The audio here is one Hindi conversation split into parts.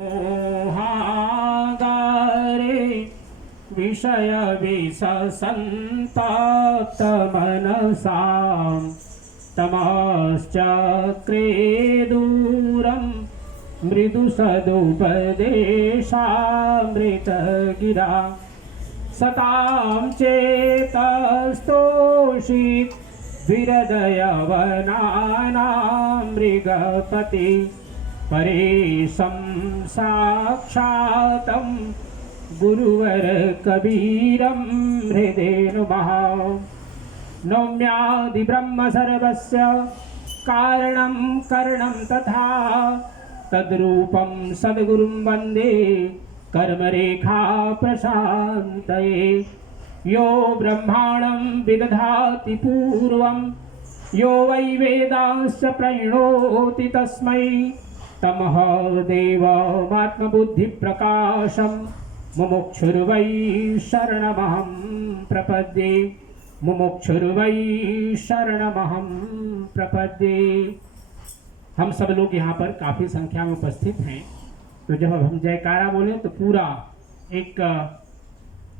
मोहागारे विषय विषसन्ताप्तमनसां तमश्चक्रे दूरं मृदुसदुपदेशामृतगिरा सतां चेतस्तोषित विरदयवनानां मृगपति परेशं साक्षातं गुरुवर कबीरं हृदे नुमः। नौम्यादि ब्रह्म सर्वस्य कारणं करणं तथा तद्रूपं सद्गुरुं वन्दे कर्मरेखा प्रशान्तये। यो ब्रह्माणं विदधाति पूर्वं यो वै वेदांश्च प्रणोति तस्मै तमः देवमात्मबुद्धिप्रकाशं मुमुक्षुर्वै शरणमहं प्रपद्ये। मुमुक्षुर्वै शरणमहं प्रपद्ये। हम सब लोग यहाँ पर काफ़ी संख्या में उपस्थित हैं, तो जब हम जयकारा बोले तो पूरा एक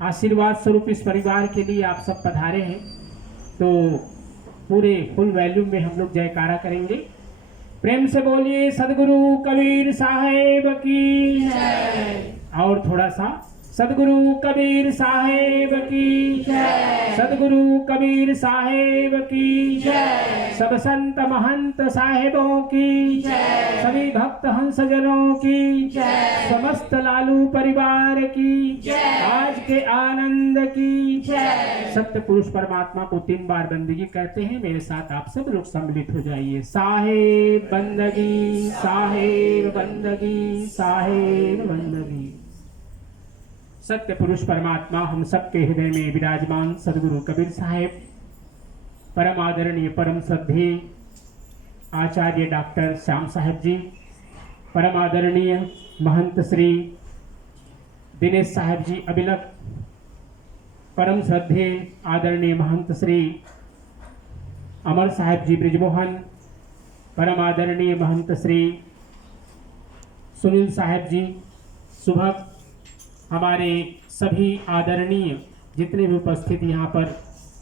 आशीर्वाद स्वरूप इस परिवार के लिए आप सब पधारे हैं, तो पूरे फुल वॉल्यूम में हम लोग जयकारा करेंगे। प्रेम से बोलिए सदगुरु कबीर साहेब की जय। और थोड़ा सा सदगुरु कबीर साहेब की जय। सदगुरु कबीर साहेब की जय। सब संत महंत साहेबों की जय। सभी भक्त हंसजनों की जय। समस्त लालू परिवार की जय। आज के आनंद की जय। सत्य पुरुष परमात्मा को 3 बार बंदगी कहते हैं। मेरे साथ आप सब लोग सम्मिलित हो जाइए। साहेब बंदगी, साहेब बंदगी, साहेब बंदगी। सत्य पुरुष परमात्मा हम सबके हृदय में विराजमान सदगुरु कबीर साहेब, परम आदरणीय परम श्रद्धेय आचार्य डॉक्टर श्याम साहेब जी, परम आदरणीय महंत श्री दिनेश साहेब जी अबिलक, परम श्रद्धेय आदरणीय महंत श्री अमर साहेब जी ब्रिजमोहन, परम आदरणीय महंत श्री सुनील साहेब जी सुभग, हमारे सभी आदरणीय जितने भी उपस्थित यहाँ पर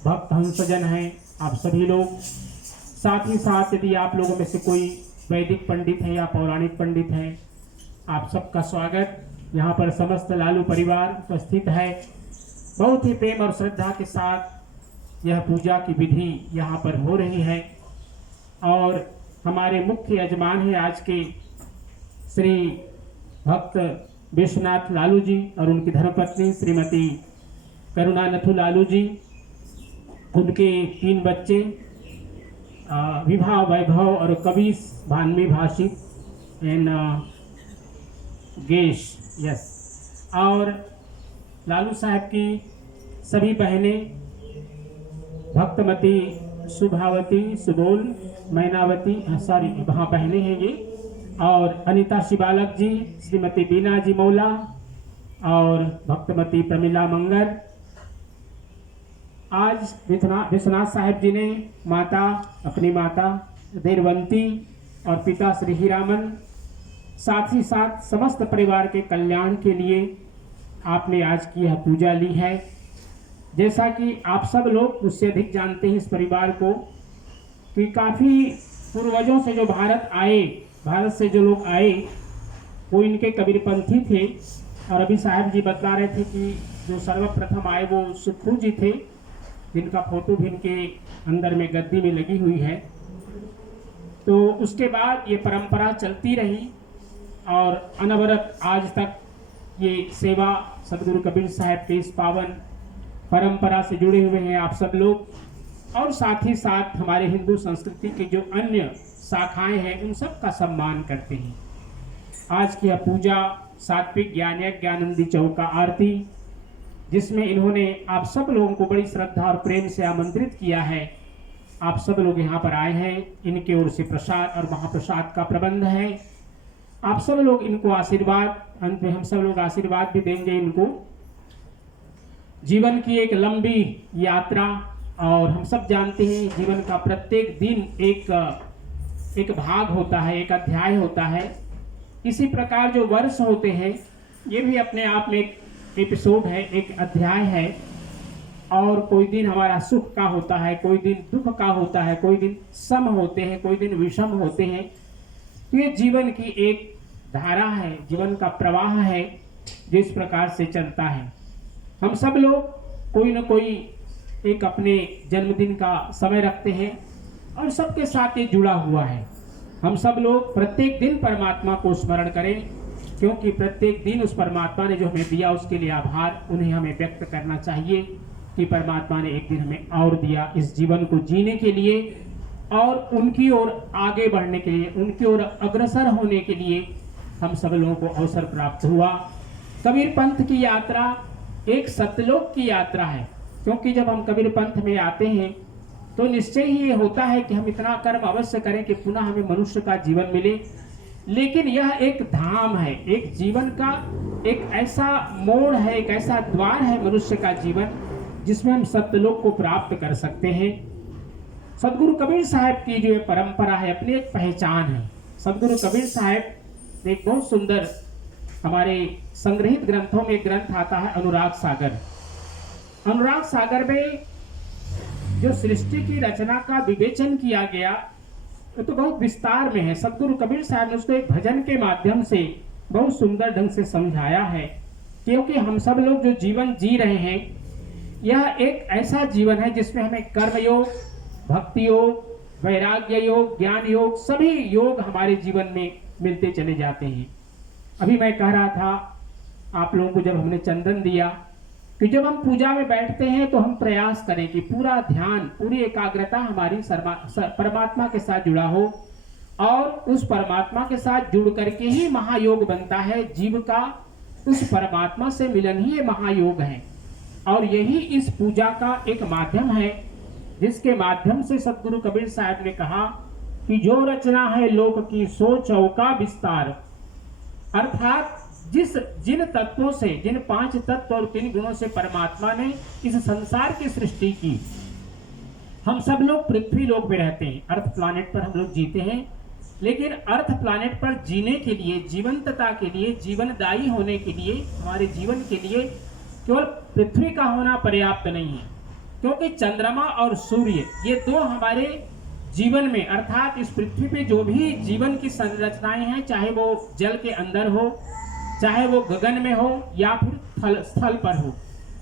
भक्त हंसजन हैं, आप सभी लोग, साथ ही साथ यदि आप लोगों में से कोई वैदिक पंडित है या पौराणिक पंडित है, आप सबका स्वागत। यहाँ पर समस्त लालू परिवार उपस्थित है। बहुत ही प्रेम और श्रद्धा के साथ यह पूजा की विधि यहाँ पर हो रही है। और हमारे मुख्य यजमान हैं आज के श्री भक्त विश्वनाथ लालू जी और उनकी धर्मपत्नी श्रीमती करुणा नथु लालू जी, उनके 3 बच्चे विभा वैभव और कबीर भान्मी भाषित एंड गेश यस, और लालू साहब की सभी बहनें भक्तमती, शुभावती, सुबोल, मैनावती, सॉरी वहाँ बहनें हैं ये, और अनीता शिवालक जी, श्रीमती बीना जी मौला और भक्तमती प्रमिला मंगर। आज विश्वनाथ साहेब जी ने अपनी माता देरवंती और पिता श्री हीरामन, साथ ही साथ समस्त परिवार के कल्याण के लिए आपने आज की यह पूजा ली है। जैसा कि आप सब लोग मुझसे अधिक जानते हैं इस परिवार को, कि काफ़ी पूर्वजों से जो भारत से जो लोग आए वो इनके कबीरपंथी थे। और अभी साहब जी बता रहे थे कि जो सर्वप्रथम आए वो सुखू जी थे, जिनका फोटो भी इनके अंदर में गद्दी में लगी हुई है। तो उसके बाद ये परंपरा चलती रही और अनवरत आज तक ये सेवा सदगुरु कबीर साहब के इस पावन परंपरा से जुड़े हुए हैं आप सब लोग। और साथ ही साथ हमारे हिंदू संस्कृति के जो अन्य शाखाएं हैं उन सब का सम्मान करते हैं। आज की यह पूजा सात्विक ज्ञान ज्ञानंदी चौका आरती, जिसमें इन्होंने आप सब लोगों को बड़ी श्रद्धा और प्रेम से आमंत्रित किया है। आप सब लोग यहाँ पर आए हैं, इनके ओर से प्रसाद और महाप्रसाद का प्रबंध है। आप सब लोग इनको आशीर्वाद, अंत में हम सब लोग आशीर्वाद भी देंगे इनको। जीवन की एक लंबी यात्रा, और हम सब जानते हैं जीवन का प्रत्येक दिन एक भाग होता है, एक अध्याय होता है। इसी प्रकार जो वर्ष होते हैं ये भी अपने आप में एक एपिसोड है, एक अध्याय है। और कोई दिन हमारा सुख का होता है, कोई दिन दुख का होता है, कोई दिन सम होते हैं, कोई दिन विषम होते हैं। तो ये जीवन की एक धारा है, जीवन का प्रवाह है जो इस प्रकार से चलता है। हम सब लोग कोई न कोई एक अपने जन्मदिन का समय रखते हैं और सबके साथ ये जुड़ा हुआ है। हम सब लोग प्रत्येक दिन परमात्मा को स्मरण करें, क्योंकि प्रत्येक दिन उस परमात्मा ने जो हमें दिया उसके लिए आभार उन्हें हमें व्यक्त करना चाहिए कि परमात्मा ने एक दिन हमें और दिया इस जीवन को जीने के लिए और उनकी ओर आगे बढ़ने के लिए, उनकी ओर अग्रसर होने के लिए हम सब लोगों को अवसर प्राप्त हुआ। कबीर पंथ की यात्रा एक सतलोक की यात्रा है, क्योंकि जब हम कबीर पंथ में आते हैं तो निश्चय ही ये होता है कि हम इतना कर्म अवश्य करें कि पुनः हमें मनुष्य का जीवन मिले। लेकिन यह एक धाम है, एक जीवन का एक ऐसा मोड़ है, एक ऐसा द्वार है मनुष्य का जीवन जिसमें हम सत्यलोक को प्राप्त कर सकते हैं। सदगुरु कबीर साहब की जो परंपरा है अपनी एक पहचान है। सदगुरु कबीर साहब एक बहुत सुंदर हमारे संग्रहित ग्रंथों में एक ग्रंथ आता है अनुराग सागर। अनुराग सागर में जो सृष्टि की रचना का विवेचन किया गया वो तो बहुत विस्तार में है। सदगुरु कबीर साहब ने उसको एक भजन के माध्यम से बहुत सुंदर ढंग से समझाया है, क्योंकि हम सब लोग जो जीवन जी रहे हैं यह एक ऐसा जीवन है जिसमें हमें कर्म योग, भक्ति योग, वैराग्य योग, ज्ञान योग, सभी योग हमारे जीवन में मिलते चले जाते हैं। अभी मैं कह रहा था आप लोगों को, जब हमने चंदन दिया, कि जब हम पूजा में बैठते हैं तो हम प्रयास करें कि पूरा ध्यान, पूरी एकाग्रता हमारी परमात्मा के साथ जुड़ा हो और उस परमात्मा के साथ जुड़ करके ही महायोग बनता है। जीव का उस परमात्मा से मिलन ही ये महायोग है और यही इस पूजा का एक माध्यम है, जिसके माध्यम से सदगुरु कबीर साहब ने कहा कि जो रचना है लोक की सो चौका विस्तार। अर्थात जिन तत्वों से, जिन 5 तत्व और 3 गुणों से परमात्मा ने इस संसार की सृष्टि की, हम सब लोग पृथ्वी लोक में रहते हैं, अर्थ प्लैनेट पर हम लोग जीते हैं। लेकिन अर्थ प्लैनेट पर जीने के लिए, जीवंतता के लिए, जीवनदायी होने के लिए, हमारे जीवन के लिए केवल पृथ्वी का होना पर्याप्त नहीं है, क्योंकि चंद्रमा और सूर्य ये दो हमारे जीवन में, अर्थात इस पृथ्वी पे जो भी जीवन की संरचनाएं हैं, चाहे वो जल के अंदर हो, चाहे वो गगन में हो या फिर स्थल पर हो,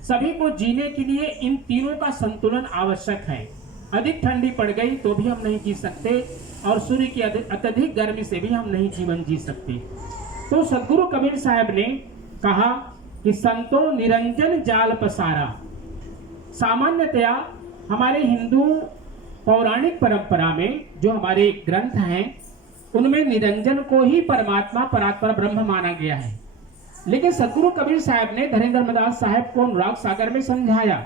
सभी को जीने के लिए इन तीनों का संतुलन आवश्यक है। अधिक ठंडी पड़ गई तो भी हम नहीं जी सकते और सूर्य की अत्यधिक गर्मी से भी हम नहीं जीवन जी सकते। तो सदगुरु कबीर साहब ने कहा कि संतो निरंजन जाल पसारा। सामान्यतया हमारे हिंदू पौराणिक परंपरा में जो हमारे ग्रंथ हैं उनमें निरंजन को ही परमात्मा, परात्पर ब्रह्म माना गया है। लेकिन सदगुरु कबीर साहब ने धर्मेंद्र धर्मदास साहब को अनुराग सागर में समझाया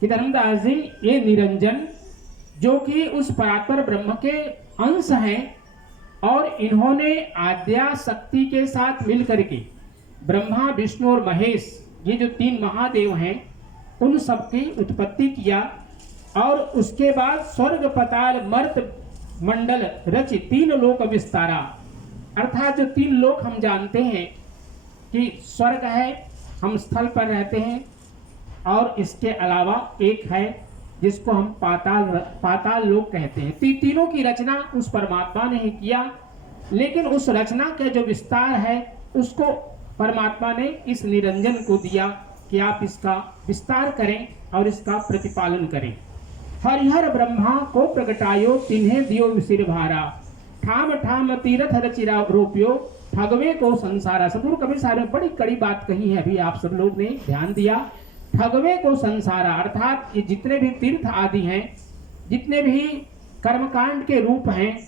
कि धर्मदास जी, ये निरंजन जो कि उस परात्पर ब्रह्म के अंश हैं और इन्होंने आद्या शक्ति के साथ मिलकर के ब्रह्मा, विष्णु और महेश, ये जो 3 महादेव हैं, उन सबकी उत्पत्ति किया और उसके बाद स्वर्ग, पताल, मर्त मंडल रच 3 लोक विस्तारा। अर्थात जो 3 लोक हम जानते हैं कि स्वर्ग है, हम स्थल पर रहते हैं, और इसके अलावा एक है जिसको हम पाताल लोक कहते हैं। तीनों की रचना उस परमात्मा ने ही किया, लेकिन उस रचना का जो विस्तार है उसको परमात्मा ने इस निरंजन को दिया कि आप इसका विस्तार करें और इसका प्रतिपालन करें। हरिहर ब्रह्मा को प्रगटायो तिन्हें दियो सिर भारा, ठाम ठाम तीरथ रचिरा रोपियो ठगवे को संसारा। सदगुरु कबीर साहब ने बड़ी कड़ी बात कही है, अभी आप सब लोग ने ध्यान दिया। ठगवे को संसारा, अर्थात ये जितने भी तीर्थ आदि हैं, जितने भी कर्मकांड के रूप हैं,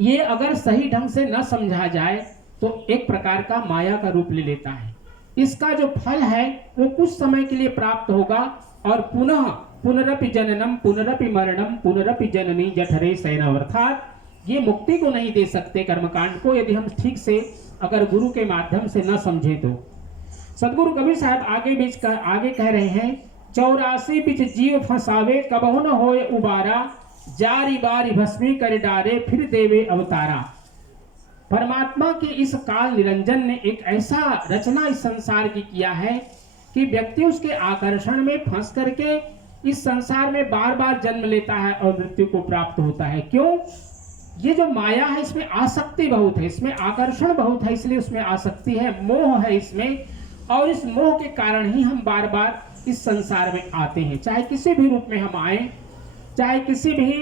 ये अगर सही ढंग से न समझा जाए तो एक प्रकार का माया का रूप ले लेता है। इसका जो फल है वो कुछ समय के लिए प्राप्त होगा और पुनः पुनरपि जननम पुनरपि मरणम पुनरपि जननी जठरे शयनम। अर्थात ये मुक्ति को नहीं दे सकते कर्मकांड को, यदि हम ठीक से अगर गुरु के माध्यम से न समझे तो। सदगुरु कबीर साहब आगे कह रहे हैं, 84 बिच जीव फंसावे कबहु न होए उबारा, जारी बारी भस्मी कर डारे फिर देवे अवतारा। परमात्मा के इस काल निरंजन ने एक ऐसा रचना इस संसार की किया है कि व्यक्ति उसके आकर्षण में फंस करके इस संसार में बार बार जन्म लेता है और मृत्यु को प्राप्त होता है। क्यों? ये जो माया है इसमें आसक्ति बहुत है, इसमें आकर्षण बहुत है, इसलिए उसमें आसक्ति है, मोह है इसमें, और इस मोह के कारण ही हम बार बार इस संसार में आते हैं। चाहे किसी भी रूप में हम आए, चाहे किसी भी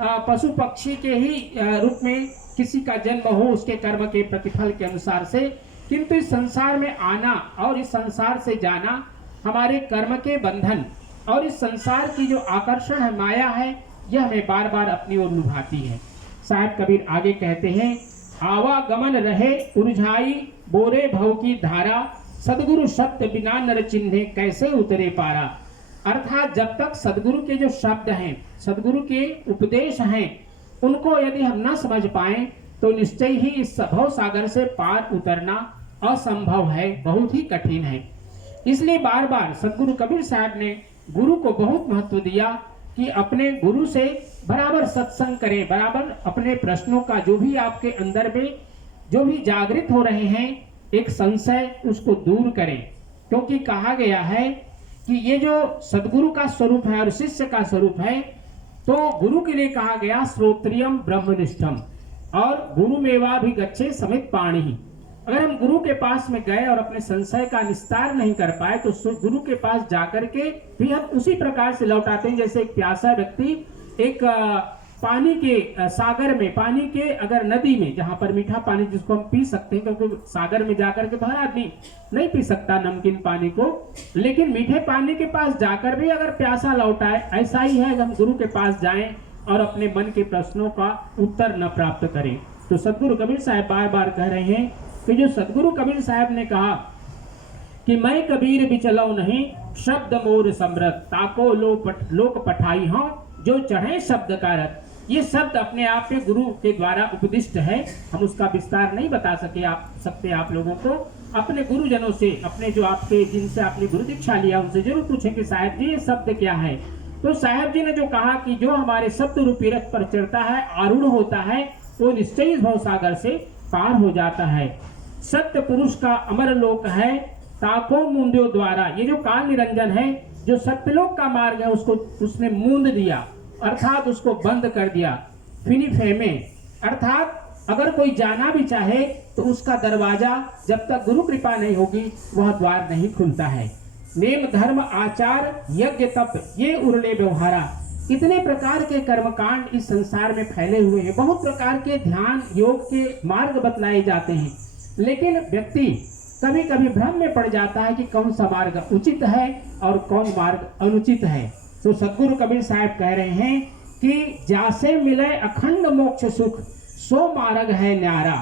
पशु पक्षी के ही रूप में किसी का जन्म हो उसके कर्म के प्रतिफल के अनुसार से, किंतु इस संसार में आना और इस संसार से जाना हमारे कर्म के बंधन और इस संसार की जो आकर्षण है, माया है, यह हमें बार बार अपनी ओर लुभाती है। साहब कबीर आगे कहते हैं, आवागमन रहे उलझाई बोरे भव की धारा, सदगुरु शब्द बिना नर चिन्हे कैसे उतरे पारा। अर्थात जब तक सदगुरु के जो शब्द हैं, सदगुरु के उपदेश हैं, उनको यदि हम न समझ पाए तो निश्चय ही इस भव सागर से पार उतरना असंभव है, बहुत ही कठिन है। इसलिए बार बार सदगुरु कबीर साहब ने गुरु को बहुत महत्व दिया कि अपने गुरु से बराबर सत्संग करें, बराबर अपने प्रश्नों का जो भी आपके अंदर में जो भी जागृत हो रहे हैं एक संशय, उसको दूर करें। क्योंकि कहा गया है कि ये जो सदगुरु का स्वरूप है और शिष्य का स्वरूप है, तो गुरु के लिए कहा गया श्रोत्रियम ब्रह्मनिष्ठम और गुरुमेवा भी गच्छे समित पाणी। अगर हम गुरु के पास में गए और अपने संशय का निस्तार नहीं कर पाए तो गुरु के पास जाकर के भी हम उसी प्रकार से लौटाते हैं जैसे एक प्यासा व्यक्ति एक पानी के सागर में, पानी के अगर नदी में जहां पर मीठा पानी जिसको हम पी सकते हैं, क्योंकि सागर में जाकर के तो हर आदमी नहीं पी सकता नमकीन पानी को, लेकिन मीठे पानी के पास जाकर भी अगर प्यासा लौटाए, ऐसा ही है हम गुरु के पास जाएं और अपने मन के प्रश्नों का उत्तर न प्राप्त करें। तो सदगुरु कबीर साहब बार बार कह रहे हैं कि जो सदगुरु कबीर साहब ने कहा कि मैं कबीर बिचलऊ नहीं शब्द मोर समृत, ताको लोक पठाई हूं जो चढ़े शब्द का रथ। ये शब्द अपने आप में गुरु के द्वारा उपदिष्ट है, हम उसका विस्तार नहीं बता सकते आप लोगों को। अपने गुरुजनों से, अपने जो आपके जिनसे आपने गुरु दीक्षा लिया उनसे जरूर पूछें कि साहब जी ये शब्द क्या है। तो साहब जी ने जो कहा कि जो हमारे शब्द रूपी रथ पर चढ़ता है, आरूढ़ होता है, वो निश्चय इस भवसागर से पार हो जाता है। सत्य पुरुष का अमर लोक है, ताको मुंड्यो द्वारा। ये जो काल निरंजन है, जो सत्यलोक का मार्ग है, उसको उसने मूंद दिया, अर्थात उसको बंद कर दिया। फिनी फेमे, अर्थात अगर कोई जाना भी चाहे तो उसका दरवाजा जब तक गुरु कृपा नहीं होगी वह द्वार नहीं खुलता है। नेम धर्म आचार यज्ञ तप ये उरले व्यवहारा। इतने प्रकार के कर्मकांड इस संसार में फैले हुए हैं, बहुत प्रकार के ध्यान योग के मार्ग बतलाए जाते हैं, लेकिन व्यक्ति कभी कभी भ्रम में पड़ जाता है कि कौन सा मार्ग उचित है और कौन मार्ग अनुचित है। तो सदगुरु कबीर साहब कह रहे हैं कि जासे मिले अखंड मोक्ष सुख, सो मार्ग है न्यारा।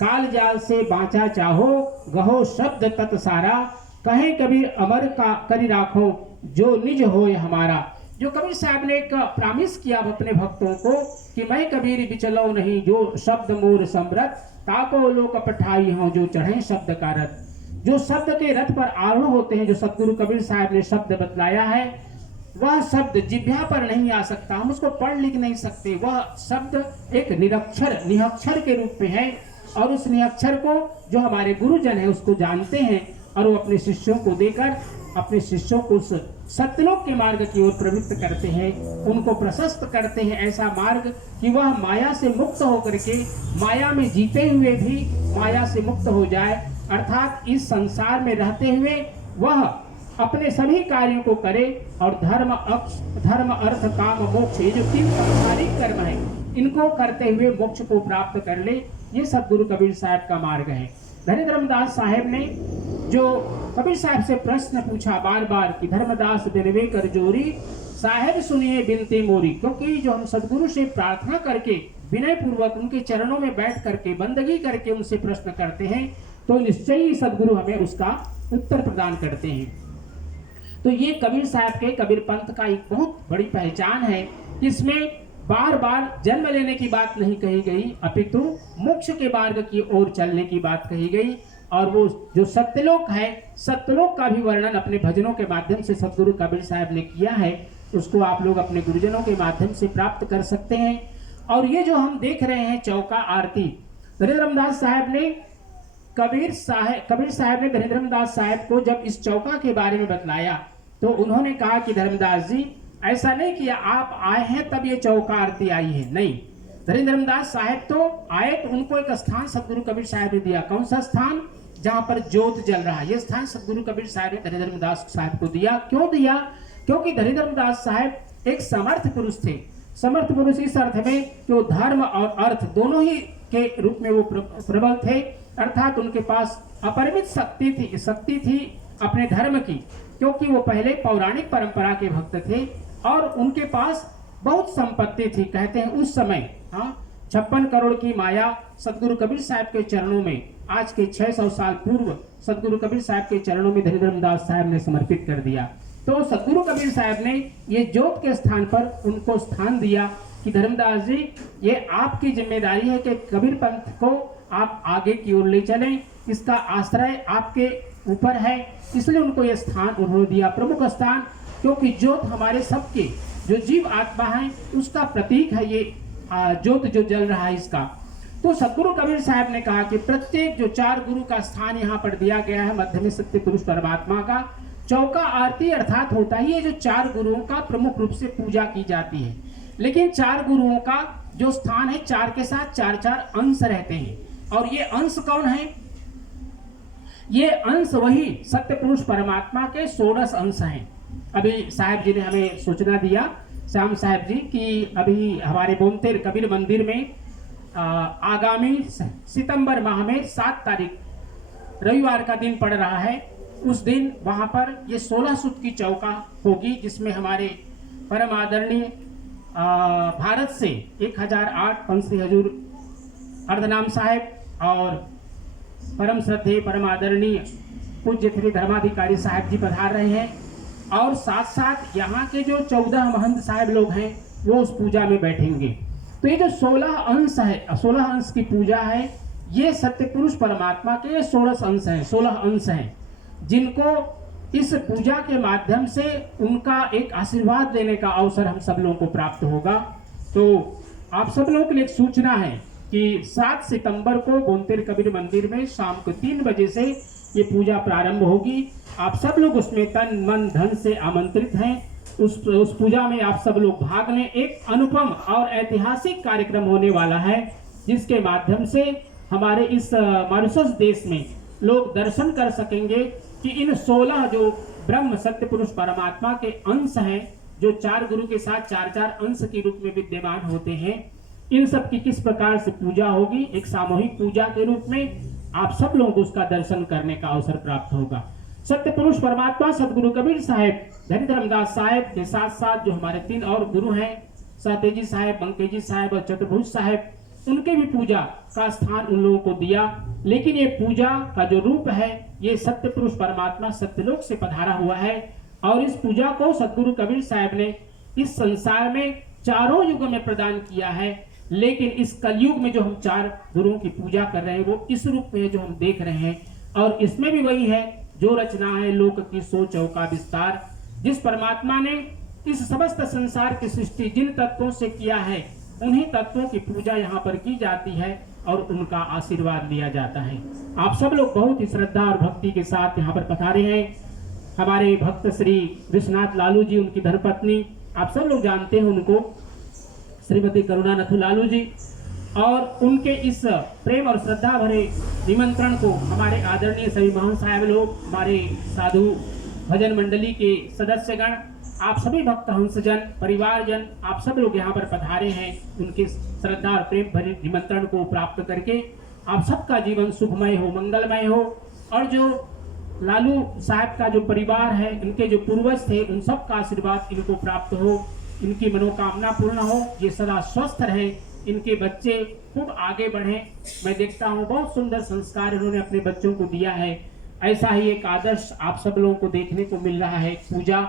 काल जाल से बाँचा चाहो, गहो शब्द तत् सारा। कहे कबीर अमर का करी राखो, जो निज होय हमारा। जो कबीर साहब ने एक प्रॉमिस किया अपने भक्तों को कि मैं कबीर बिचलऊ नहीं जो शब्द मोर समृत, ताको लोक पठाई हूं जो चढ़े शब्द का रथ। जो शब्द के रथ पर आरूढ़ होते हैं, जो सदगुरु कबीर साहब ने शब्द बतलाया है, वह शब्द जिह्वा पर नहीं आ सकता, हम उसको पढ़ लिख नहीं सकते। वह शब्द एक निरक्षर के रूप में है, और उस निरक्षर को जो हमारे गुरुजन है उसको जानते हैं, और वो अपने शिष्यों को देकर अपने शिष्यों को उस सत्यलोक के मार्ग की ओर प्रवृत्त करते हैं, उनको प्रशस्त करते हैं ऐसा मार्ग कि वह माया से मुक्त होकर के माया में जीते हुए भी माया से मुक्त हो जाए। अर्थात इस संसार में रहते हुए वह अपने सभी कार्यों को करे और धर्म अर्थ काम मोक्ष, ये जो 3 सांसारिक कर्म है, इनको करते हुए मोक्ष को प्राप्त कर ले। ये सदगुरु कबीर साहब का मार्ग है। धर्मदास साहेब ने जो कबीर साहब से प्रश्न पूछा बार बार कि धर्मदास बिनवे कर जोरी, साहेब सुनिए बिनती मोरी। क्योंकि जो हम सदगुरु से प्रार्थना करके विनय पूर्वक उनके चरणों में बैठ करके बंदगी करके उनसे प्रश्न करते हैं, तो निश्चय ही सदगुरु हमें उसका उत्तर प्रदान करते हैं। तो ये कबीर साहब के कबीर पंथ का एक बहुत बड़ी पहचान है। इसमें बार बार जन्म लेने की बात नहीं कही गई, अपितु मोक्ष के मार्ग की ओर चलने की बात कही गई। और वो जो सत्यलोक है, सत्यलोक का भी वर्णन अपने भजनों के माध्यम से सदगुरु कबीर साहब ने किया है, उसको आप लोग अपने गुरुजनों के माध्यम से प्राप्त कर सकते हैं। और ये जो हम देख रहे हैं चौका आरती, धनीराम दास साहब ने कबीर साहब ने धनीराम दास साहब को जब इस चौका के बारे में बतलाया तो उन्होंने कहा कि धर्मदास जी, ऐसा नहीं कि आप आए हैं तब ये चौका आरती आई है, नहीं। धनीराम दास साहब तो आए तो उनको एक स्थान सदगुरु कबीर साहब ने दिया। कौन सा स्थान? जहां पर ज्योत जल रहा है, ये स्थान सदगुरु कबीर साहब ने धनीराम दास साहब को दिया। क्यों दिया? क्योंकि धनीराम दास साहब एक समर्थ पुरुष थे। समर्थ पुरुष इस अर्थ में कि वो धर्म और अर्थ दोनों ही के रूप में वो प्रबल थे, अर्थात उनके पास अपरिमित शक्ति थी अपने धर्म की, क्योंकि वो पहले पौराणिक परंपरा के भक्त थे और उनके पास बहुत संपत्ति थी। कहते हैं उस समय 56 करोड़ की माया सदगुरु कबीर साहब के चरणों में, आज के 600 साल पूर्व सदगुरु कबीर साहब के चरणों में धनीराम दास साहब ने समर्पित कर दिया। तो सदगुरु कबीर साहब ने ये ज्योत के स्थान पर उनको स्थान दिया कि धर्मदास जी, ये आपकी जिम्मेदारी है कि कबीर पंथ को आप आगे की ओर ले चलें, इसका आश्रय आपके ऊपर है। इसलिए उनको ये स्थान उन्होंने दिया, प्रमुख स्थान, क्योंकि ज्योत हमारे सबके जो जीव आत्मा है उसका प्रतीक है ये ज्योत जो जल रहा है इसका। तो सदगुरु कबीर साहब ने कहा कि प्रत्येक जो 4 गुरु का स्थान यहाँ पर दिया गया है, मध्य में सत्य पुरुष परमात्मा का चौका आरती अर्थात होता ही है जो 4 गुरुओं का प्रमुख रूप से पूजा की जाती है। लेकिन 4 गुरुओं का जो स्थान है, 4 के साथ 4 अंश रहते हैं। और ये अंश कौन है? ये अंश वही सत्य पुरुष परमात्मा के 16 अंश हैं। अभी साहब जी ने हमें सूचना दिया, श्याम साहब जी, कि अभी हमारे बोमतेर कबीर मंदिर में आगामी सितंबर माह में 7 तारीख रविवार का दिन पड़ रहा है। उस दिन वहां पर ये 16 सुत की चौका होगी, जिसमें हमारे परम आदरणीय भारत से 1008 पंथी हजूर अर्धनाम साहब और परम श्रद्धेय परम आदरणीय पूज्य श्री धर्माधिकारी साहब जी पधार रहे हैं और साथ साथ यहाँ के जो 14 महंत साहब लोग हैं वो उस पूजा में बैठेंगे। तो ये जो 16 अंश है, 16 अंश की पूजा है, ये सत्य पुरुष परमात्मा के 16 अंश हैं जिनको इस पूजा के माध्यम से उनका एक आशीर्वाद लेने का अवसर हम सब लोगों को प्राप्त होगा। तो आप सब लोगों के लिए एक सूचना है कि 7 सितंबर को बोमतेर कबीर मंदिर में शाम को 3 बजे से ये पूजा प्रारंभ होगी। आप सब लोग उसमें तन मन धन से आमंत्रित हैं। उस पूजा में आप सब लोग भाग लें। एक अनुपम और ऐतिहासिक कार्यक्रम होने वाला है, जिसके माध्यम से हमारे इस मॉरिशस देश में लोग दर्शन कर सकेंगे कि इन 16 जो ब्रह्म सत्य पुरुष परमात्मा के अंश हैं, जो 4 गुरु के साथ 4 अंश के रूप में विद्यमान होते हैं, इन सब की किस प्रकार से पूजा होगी। एक सामूहिक पूजा के रूप में आप सब लोगों को उसका दर्शन करने का अवसर प्राप्त होगा। सत्य पुरुष परमात्मा सदगुरु कबीर साहब, धनीराम दास साहब के साथ साथ जो हमारे 3 और गुरु हैं, सहतेजी साहब, बंकेजी साहब और चतुर्भुज साहब, उनके भी पूजा का स्थान उन लोगों को दिया। लेकिन ये पूजा का जो रूप है, ये सत्य पुरुष परमात्मा सत्यलोक से पधारा हुआ है और इस पूजा को सदगुरु कबीर साहब ने इस संसार में 4 युग में प्रदान किया है। लेकिन इस कलयुग में जो हम 4 गुरुओं की पूजा कर रहे हैं वो इस रूप में जो हम देख रहे हैं, और इसमें भी वही है जो रचना है लोक की सो चौका विस्तार। जिस परमात्मा ने इस समस्त संसार की सृष्टि जिन तत्वों से किया है, उन्हीं तत्वों की पूजा यहाँ पर की जाती है और उनका आशीर्वाद लिया जाता है। आप सब लोग बहुत ही श्रद्धा और भक्ति के साथ यहाँ पर पधारे हैं। हमारे भक्त श्री विश्वनाथ लालू जी, उनकी धर्मपत्नी, आप सब लोग जानते हैं उनको, श्रीमती करुणा नथु लालू जी, और उनके इस प्रेम और श्रद्धा भरे निमंत्रण को हमारे आदरणीय सभी महान साहब लोग, हमारे साधु भजन मंडली के सदस्यगण, आप सभी भक्त हंसजन, परिवारजन, आप सब लोग यहाँ पर पधारे हैं। उनके श्रद्धा और प्रेम भरे निमंत्रण को प्राप्त करके आप सबका जीवन सुखमय हो, मंगलमय हो, और जो लालू साहब का जो परिवार है, इनके जो पूर्वज थे, उन सब का आशीर्वाद इनको प्राप्त हो, इनकी मनोकामना पूर्ण हो, ये सदा स्वस्थ रहे, इनके बच्चे खूब आगे बढ़े। मैं देखता हूँ बहुत सुंदर संस्कार इन्होंने अपने बच्चों को दिया है। ऐसा ही एक आदर्श आप सब लोगों को देखने को मिल रहा है। पूजा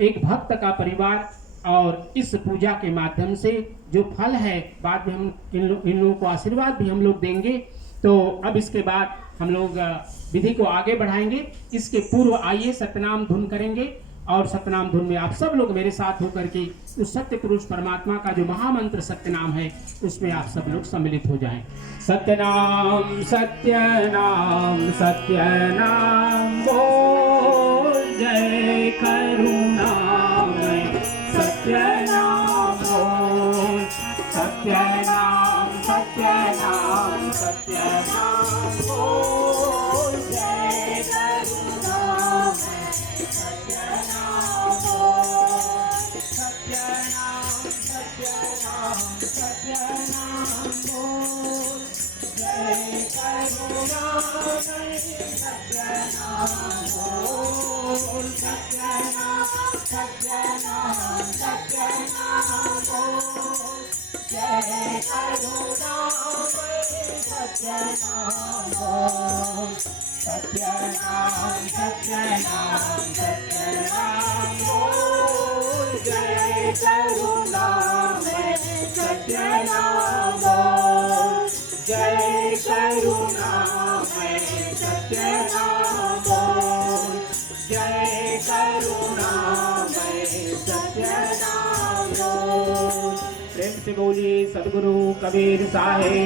एक भक्त का परिवार, और इस पूजा के माध्यम से जो फल है, बाद में हम इन लोगों को आशीर्वाद भी हम लोग देंगे। तो अब इसके बाद हम लोग विधि को आगे बढ़ाएंगे। इसके पूर्व आइए सतनाम धुन करेंगे। और सतनाम धुन में आप सब लोग मेरे साथ होकर के उस सत्य पुरुष परमात्मा का जो महामंत्र सत्य नाम है उसमें आप सब लोग सम्मिलित हो जाएं। सत्यनाम सत्यनाम सत्यनाम बोल, जय करुणामय सत्यनाम बोल, सत्यनाम सत्यनाम सत्यनाम बोल, जय करुणामय सत्यनाम बोल, सत्यनाम सत्यनाम सत्यनाम बोल, जय करुणामय सत्यनाम बोल, सत्यनाम सत्यनाम सत्यनाम बोल, जय करुणामय सत्यनाम बोल, सत्यनाम सत्यनाम सत्यनाम बोल, जय करुणामय सत्यनाम बोल, जय करुणामय सत्यनाम बोल, जय करुणामय सत्यनाम बोल। प्रेम से बोलिए सद्गुरु कबीर साहेब।